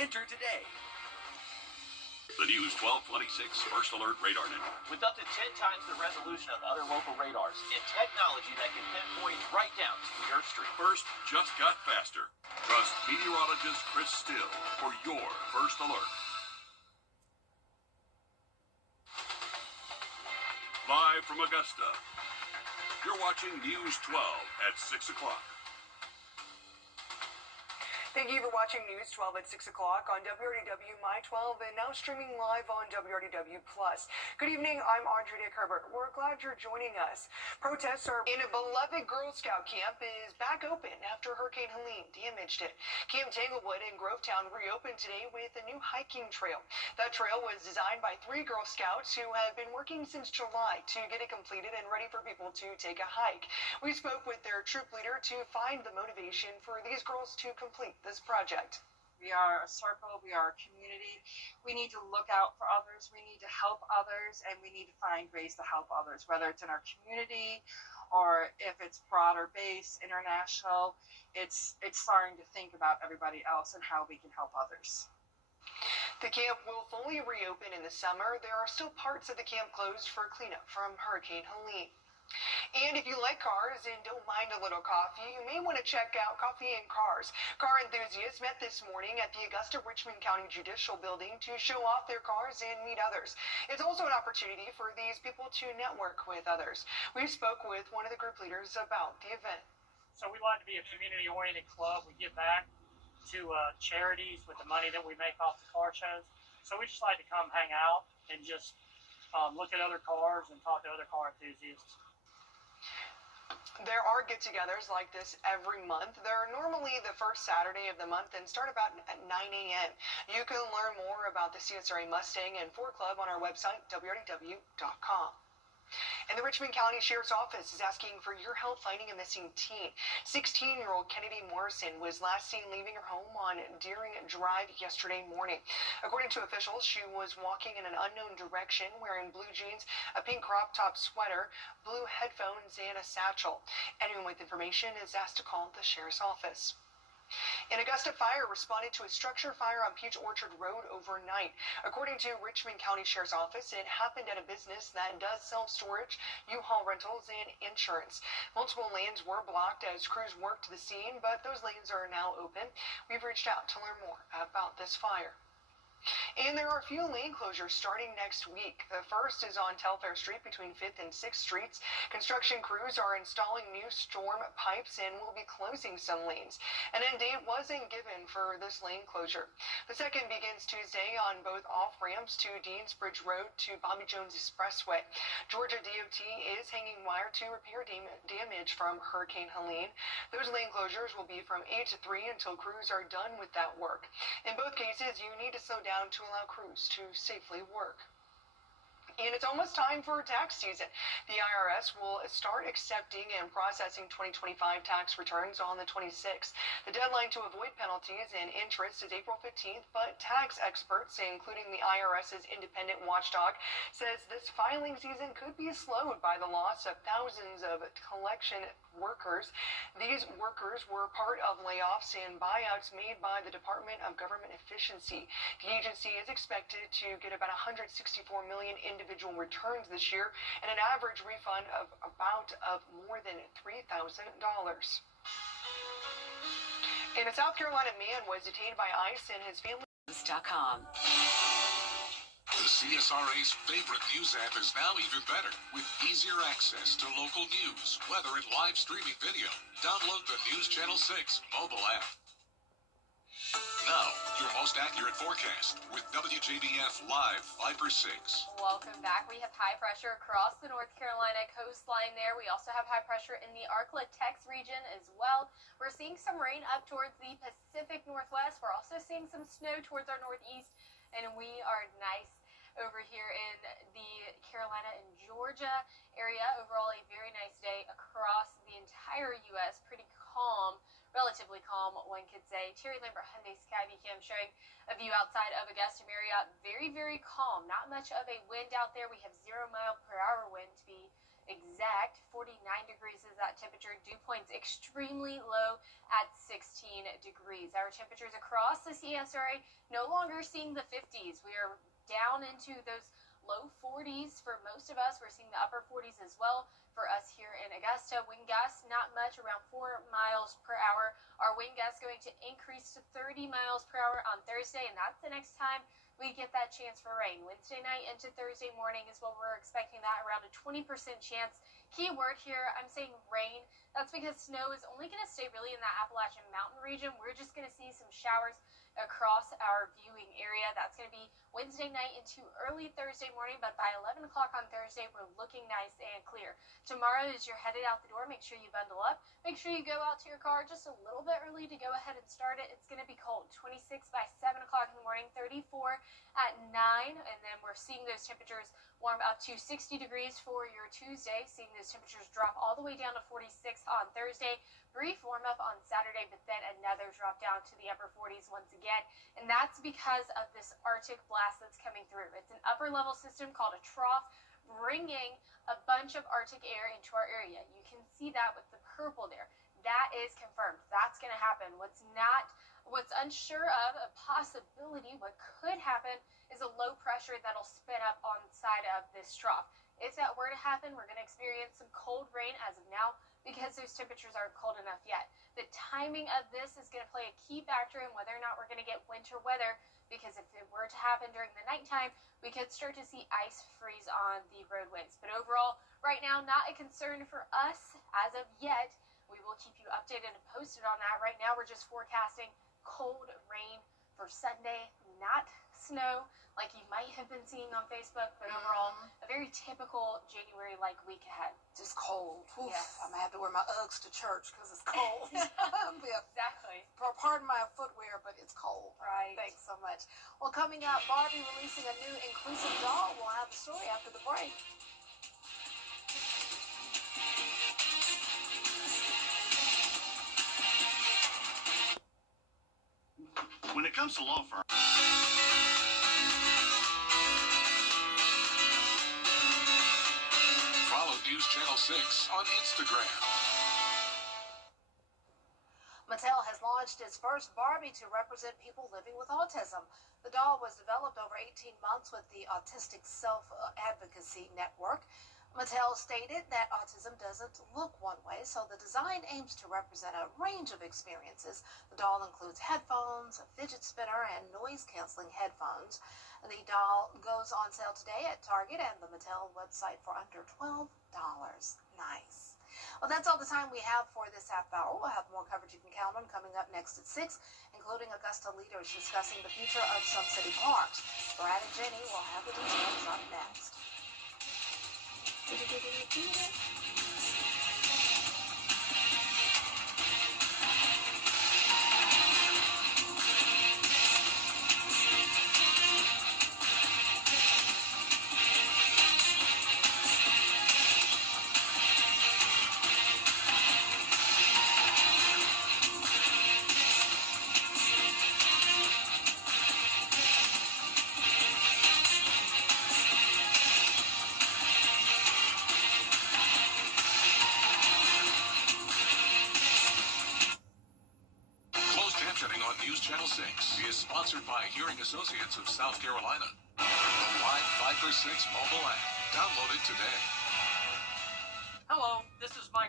Enter today. The News 1226 First Alert Radar Network. With up to 10 times the resolution of other local radars and technology that can pinpoint right down to your street. First just got faster. Trust meteorologist Chris Still for your first alert. Live from Augusta, you're watching News 12 at 6 o'clock. Thank you for watching News 12 at 6 o'clock on WRDW My 12 and now streaming live on WRDW+. Good evening, I'm Audrey Herbert. We're glad you're joining us. Protests are in a beloved Girl Scout camp is back open after Hurricane Helene damaged it. Camp Tanglewood in Grovetown reopened today with a new hiking trail. That trail was designed by 3 Girl Scouts who have been working since July to get it completed and ready for people to take a hike. We spoke with their troop leader to find the motivation for these girls to complete this project. We are a circle, we are a community. We need to look out for others, we need to help others, and we need to find ways to help others, whether it's in our community or if it's broader base, international. It's starting to think about everybody else and how we can help others. The camp will fully reopen in the summer. There are still parts of the camp closed for cleanup from Hurricane Helene. And if you like cars and don't mind a little coffee, you may want to check out Coffee and Cars. Car enthusiasts met this morning at the Augusta-Richmond County Judicial Building to show off their cars and meet others. It's also an opportunity for these people to network with others. We spoke with one of the group leaders about the event. So we like to be a community-oriented club. We give back to charities with the money that we make off the car shows. So we just like to come hang out and just look at other cars and talk to other car enthusiasts. There are get-togethers like this every month. They're normally the first Saturday of the month and start about at 9 a.m. You can learn more about the CSRA Mustang and Ford Club on our website, WRDW.com. And the Richmond County Sheriff's Office is asking for your help finding a missing teen. 16-year-old Kennedy Morrison was last seen leaving her home on Deering Drive yesterday morning. According to officials, she was walking in an unknown direction wearing blue jeans, a pink crop top sweater, blue headphones, and a satchel. Anyone with information is asked to call the Sheriff's Office. An Augusta fire responded to a structure fire on Peach Orchard Road overnight. According to Richmond County Sheriff's Office, it happened at a business that does self-storage, U-Haul rentals, and insurance. Multiple lanes were blocked as crews worked the scene, but those lanes are now open. We've reached out to learn more about this fire. And there are a few lane closures starting next week. The first is on Telfair Street between 5th and 6th Streets. Construction crews are installing new storm pipes and will be closing some lanes. An end date wasn't given for this lane closure. The second begins Tuesday on both off-ramps to Deansbridge Road to Bobby Jones Expressway. Georgia DOT is hanging wire to repair damage from Hurricane Helene. Those lane closures will be from 8 to 3 until crews are done with that work. In both cases, you need to slow down to allow crews to safely work. And it's almost time for tax season. The IRS will start accepting and processing 2025 tax returns on the 26th. The deadline to avoid penalties and interest is April 15th, but tax experts, including the IRS's independent watchdog, says this filing season could be slowed by the loss of thousands of collection workers. These workers were part of layoffs and buyouts made by the Department of Government Efficiency. The agency is expected to get about 164 million individual returns this year and an average refund of more than $3,000. And a South Carolina man was detained by ICE and his family. .com. The CSRA's favorite news app is now even better with easier access to local news, weather, and live streaming video. Download the News Channel 6 mobile app. Now, your most accurate forecast with WJBF Live 5/6. Welcome back. We have high pressure across the North Carolina coastline there. We also have high pressure in the Arklatex region as well. We're seeing some rain up towards the Pacific Northwest. We're also seeing some snow towards our northeast, and we are nice over here in the Carolina and Georgia area. Overall, a very nice day across the entire U.S. Pretty calm. Relatively calm, one could say. Terry Lambert Hyundai Skyvcam showing a view outside of Augusta Marriott. Very, very calm. Not much of a wind out there. We have 0 mile per hour wind to be exact. 49 degrees is that temperature. Dew points extremely low at 16 degrees. Our temperatures across the CSRA no longer seeing the 50s. We are down into those low 40s for most of us. We're seeing the upper 40s as well for us here in Augusta. Wind gusts, not much, around 4 miles per hour. Our wind gusts going to increase to 30 miles per hour on Thursday, and that's the next time we get that chance for rain. Wednesday night into Thursday morning is what we're expecting, that around a 20% chance. Key word here, I'm saying rain. That's because snow is only going to stay really in that Appalachian Mountain region. We're just going to see some showers across our viewing area. That's going to be Wednesday night into early Thursday morning, but by 11 o'clock on Thursday, we're looking nice and clear. Tomorrow, as you're headed out the door, make sure you bundle up. Make sure you go out to your car just a little bit early to go ahead and start it. It's going to be cold. 26 by 7 o'clock in the morning, 34 at 9, and then we're seeing those temperatures warm up to 60 degrees for your Tuesday, seeing those temperatures drop all the way down to 46 on Thursday. Brief warm up on Saturday, but then another drop down to the upper 40s once again, and that's because of this Arctic blast that's coming through. It's an upper level system called a trough, bringing a bunch of Arctic air into our area. You can see that with the purple there. That is confirmed. That's going to happen. What's unsure of, a possibility, what could happen, is a low pressure that'll spin up on the side of this trough. If that were to happen, we're going to experience some cold rain as of now because those temperatures aren't cold enough yet. The timing of this is going to play a key factor in whether or not we're going to get winter weather, because if it were to happen during the nighttime, we could start to see ice freeze on the roadways. But overall, right now, not a concern for us as of yet. We will keep you updated and posted on that. Right now, we're just forecasting cold rain for Sunday, not snow like you might have been seeing on Facebook, but overall, a very typical January-like week ahead. Just cold. Oof. Yes. I'm going to have to wear my Uggs to church because it's cold. Exactly. Pardon my footwear, but it's cold. Right. Thanks so much. Well, coming up, Barbie releasing a new inclusive doll. We'll have the story after the break. When it comes to law firms, Follow News Channel 6 on Instagram. Mattel has launched its first Barbie to represent people living with autism. The doll was developed over 18 months with the Autistic Self-Advocacy Network. Mattel stated that autism doesn't look one way, so the design aims to represent a range of experiences. The doll includes headphones, a fidget spinner, and noise-canceling headphones. The doll goes on sale today at Target and the Mattel website for under $12. Nice. Well, that's all the time we have for this half hour. We'll have more coverage you can count on coming up next at 6, including Augusta leaders discussing the future of some city parks. Brad and Jenny will have the details up next. News Channel 6 is sponsored by Hearing Associates of South Carolina. The Live 5 for 6 mobile app. Download it today. Hello, this is Mike.